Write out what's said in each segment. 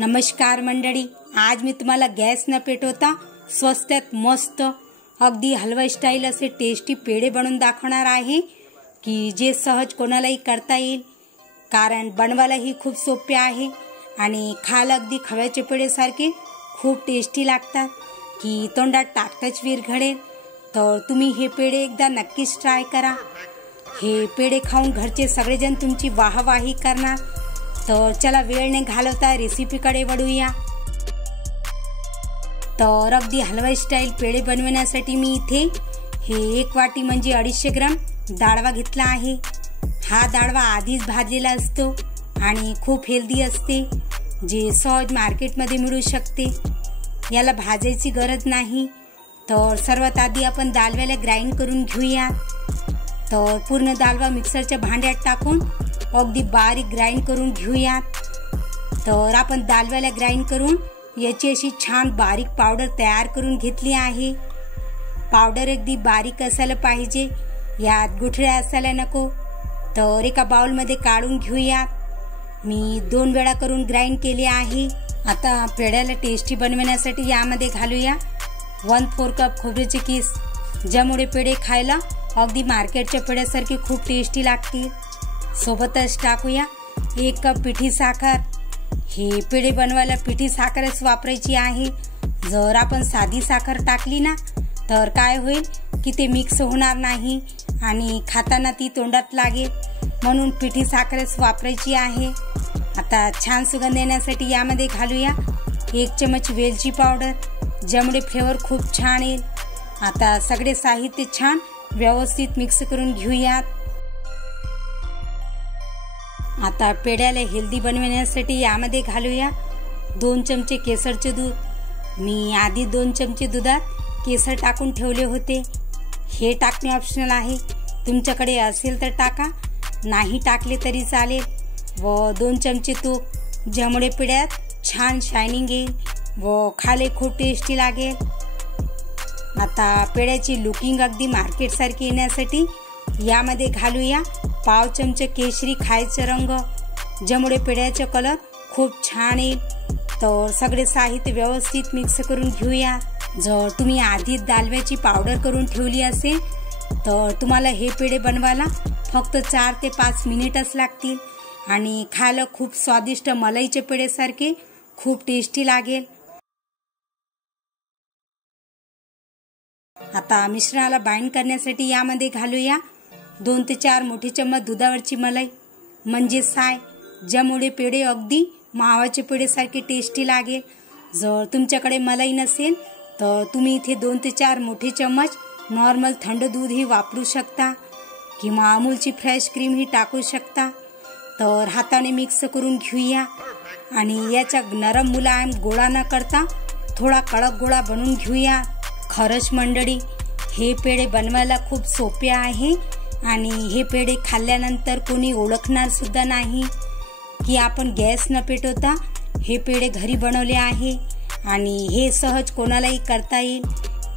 नमस्कार मंडळी, आज मी तुम्हाला गॅस न पेटवता स्वस्तात मस्त अगदी हलवा स्टाईल असे टेस्टी पेढे बनवून दाखवणार आहे की जे सहज कोणालाही करता येईल, कारण बनवायलाही खूप सोपे आहे आणि खायला अगदी खव्याचे पेढेसारखे खूप टेस्टी लागतात की तोंडात टाकताच विरघळेल। तर तुम्ही हे पेढे एकदा नक्कीच ट्राय करा। हे पेढे खाऊन घरचे सगळेजण तुमची वाहवाही करणार। तर चला वेळ न घालवता रेसिपीकडे वळूया। तर अगदी हलवा स्टाईल पेढे बनवण्यासाठी मी इथे हे 1 वाटी म्हणजे 250 ग्राम डाळवा घेतला आहे। हा डाळवा आधीच भाजलेला असतो आणि खूप हेल्दी असते, जे सहज मार्केटमध्ये मिळू शकते। याला भाजायची गरज नाही। तर सर्वात आधी आपण डाळव्याला ग्राइंड करून घेऊया। तर पूर्ण डाळवा मिक्सरच्या भांड्यात टाकून अगदी बारीक ग्राइंड करून घेऊयात। तर आपण डाळव्याला ग्राइंड करून याची अशी छान बारीक पावडर तयार करून घेतली आहे। पावडर अगदी बारीक असायला पाहिजे, यात गुठळ्या असायला नको। तर एका बाउलमध्ये काढून घेऊयात। मी 2 वेळा करून ग्राइंड केले आहे। आता पेढ्याला टेस्टी बनवण्यासाठी यामध्ये घालूया 1/4 कप खोबऱ्याचे किस, ज्यामुळे पेढे खायला अगदी मार्केटच्या पेढ्यासारखे खूप टेस्टी लागतील। सोबतच टाकूया 1 कप पिठी साखर। हे पेढे बनवायला पिठी साखरच वापरायची आहे। जर आपण साधी साखर टाकली ना तर काय होईल की ते मिक्स होणार नाही आणि खाताना ती तोंडात लागेल, म्हणून पिठी साखरच वापरायची आहे। आता छान सुगंध येण्यासाठी यामध्ये घालूया 1 चमच वेलची पावडर, ज्यामुळे फ्लेवर खूप छान येईल। आता सगळे साहित्य छान व्यवस्थित मिक्स करून घेऊयात। आता पेढ्याला हेल्दी बनवण्यासाठी यामध्ये घालूया 2 चमचे केसरचे दूध। मी आधी 2 चमचे दुधात केसर टाकून ठेवले होते। हे टाकणे ऑप्शनल आहे, तुमच्याकडे असेल तर टाका, नाही टाकले तरी चालेल। व 2 चमचे तूप, ज्यामुळे पेढ्यात छान शायनिंग येईल व खाले खूप टेस्टी लागेल। आता पेढ्याची लुकिंग अगदी मार्केटसारखी येण्यासाठी यामध्ये घालूया 1/2 चमचे केशरी खायचा रंग, ज्यामुळे पेढ्याचा कलर खूप छान येईल। तर सगळे साहित्य व्यवस्थित मिक्स करून घेऊया। जर तुम्ही आधीच डाळव्याची पावडर करून ठेवली असेल तर तुम्हाला हे पेढे बनवायला फक्त 4 ते 5 मिनिटच लागतील आणि खायला खूप स्वादिष्ट मलाईच्या पेढेसारखे खूप टेस्टी लागेल। आता मिश्रणाला बाइंड करण्यासाठी यामध्ये घालूया 2 ते 4 मोठे चम्मच दुधावरची मलाई म्हणजे साय, ज्यामुळे पेढे अगदी मावाच्या पेढेसारखे टेस्टी लागेल। जर तुमच्याकडे मलाई नसेल तर तुम्ही इथे 2 ते 4 मोठे चम्मच नॉर्मल थंड दूधही वापरू शकता किंवा अमूलची फ्रेश क्रीम ही टाकू शकता। तर हाताने मिक्स करून घेऊया आणि याचा नरम मुलायम गोळा न करता थोडा कडक गोळा बनवून घेऊया। खरंच मंडळी, हे पेढे बनवायला खूप सोपे आहे आणि हे पेढे खाल्ल्यानंतर कोणी ओळखणार सुद्धा नाही की आपण गॅस न पेटवता हे पेढे घरी बनवले आहे। आणि हे सहज कोणालाही करता येईल,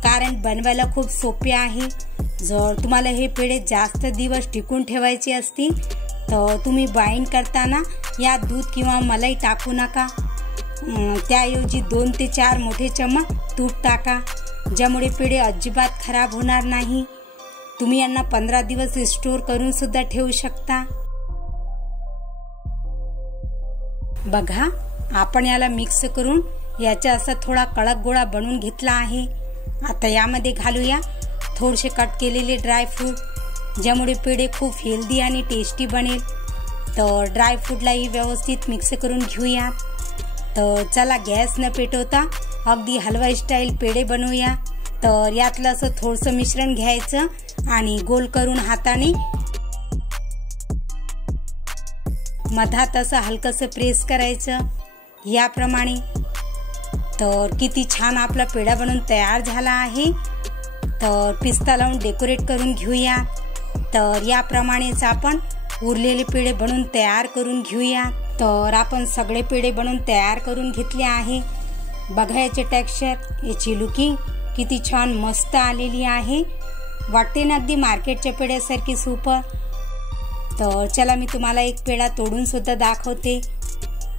कारण बनवायला खूप सोपे आहे। जर तुम्हाला हे पेढे जास्त दिवस टिकून ठेवायचे असतील तर तुम्ही बाइंड करताना यात दूध किंवा मलाई टाकू नका, त्याऐवजी 2 ते 4 मोठे चम्मच तूप टाका, ज्यामुळे पेढे अजिबात खराब होणार नाही। तुम्ही यांना 15 दिवस स्टोर करून सुद्धा ठेवू शकता। बघा, आपण याला मिक्स करून याचा असा थोडा कडक गोळा बनवून घेतला आहे। आता यामध्ये घालूया थोडेसे कट केलेले ड्रायफ्रूट, ज्यामुळे पेढे खूप हेल्दी आणि टेस्टी बनेल। तर ड्रायफ्रूटलाही व्यवस्थित मिक्स करून घेऊया। तर चला गॅस न पेटवता अगदी हलवा स्टाईल पेढे बनवूया। तर यातलं असं थोडंसं मिश्रण घ्यायचं आणि गोल करून हाताने मधात असं हलकंसं प्रेस करायचं याप्रमाणे। तर किती छान आपला पेढा बनवून तयार झाला आहे। तर पिस्ता लावून डेकोरेट करून घेऊया। तर याप्रमाणेच आपण उरलेले पेढे बनवून तयार करून घेऊया। तर आपण सगळे पेढे बनवून तयार करून घेतले आहे। बघा याचे टेक्स्चर, याची लुकिंग किती छान मस्त आलेली आहे। वाटते ना अगदी मार्केटच्या पेढ्यासारखी सुपर। तर चला मी तुम्हाला एक पेढा तोडून सुद्धा दाखवते।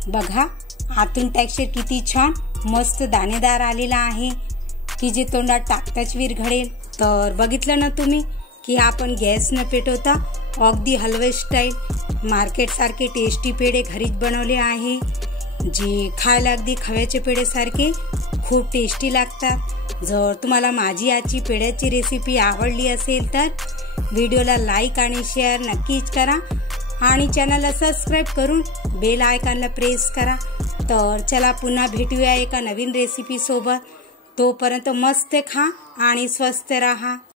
बघा आतून टेक्स्चर किती छान मस्त दाणेदार आलेला आहे की जे तोंडात टाकताच विरघळेल। तर बघितलं ना तुम्ही की आपण गॅस न पेटवता अगदी हलवाई स्टाईल मार्केट सारखे टेस्टी पेढे घरीच बनवले आहे, जे खायला अगदी खव्याचे पेढे सारखे खूप टेस्टी लागतात। जर तुम्हाला माझी आजची पेढ्याची रेसिपी आवडली असेल तर व्हिडिओला लाईक आणि शेअर नक्कीच करा आणि चॅनलला सबस्क्राईब करून बेल आयकॉनला प्रेस करा। तर चला पुन्हा भेटूया एका नवीन रेसिपी सोबत। तोपर्यंत मस्त खा आणि स्वस्थ रहा।